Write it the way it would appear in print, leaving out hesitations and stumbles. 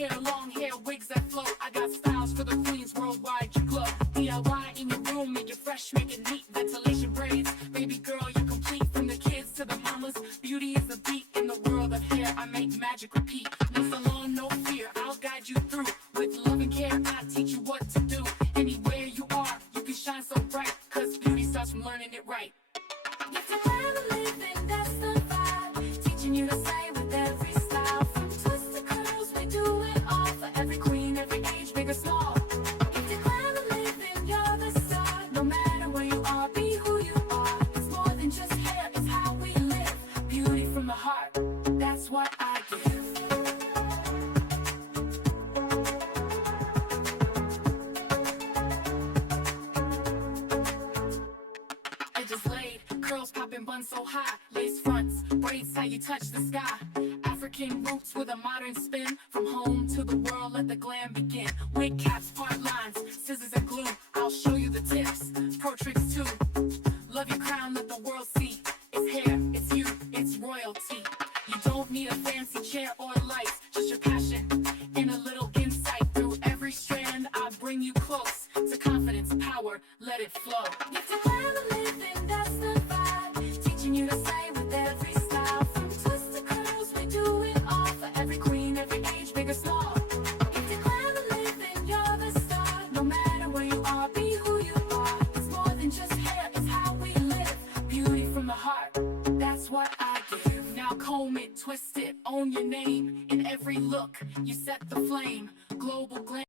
hair, long hair, wigs that flow. I got styles for the queens worldwide, you glow. DIY in your room, make it fresh, make it neat. Ventilation braids, baby girl, you're complete. From the kids to the mamas, beauty is the beat. In the world of hair, I make magic repeat. No salon, no fear, I'll guide you through. With love and care, I teach you what to do. Anywhere you are, you can shine so bright, cause beauty starts from learning it right. If you plan to live, then that's the vibe. Teaching you to say with every style. From twists to curls, we do it all. For every queen, every age, big or small. If you plan to live, then you're the star. No matter where you are, be who you are. It's more than just hair, it's how we live. Beauty from the heart, that's what I give. Edges laid, curls popping, buns so high. Lace fronts, braids how you touch the sky. African roots with a modern spin. From home to the world, let the glam begin. Wig caps, part lines, scissors and glue. I'll show you the tips, pro tricks too. Love your crown, let the world see. It's hair, it's you, it's royalty. You don't need a fancy chair or lights, just your passion and a little insight. Through every strand, I bring you close to confidence, power, let it flow. If you plan to live, then that's the vibe. Teaching you to say with every style. From twists to curls, we do it all. For every queen, every age, big or small. If you plan to live, then you're the star. No matter where you are, be who you are. It's more than just hair, it's how we live. Beauty from the heart, that's what I give. Now comb it, twist it, own your name. In every look, you set the flame. Global glam.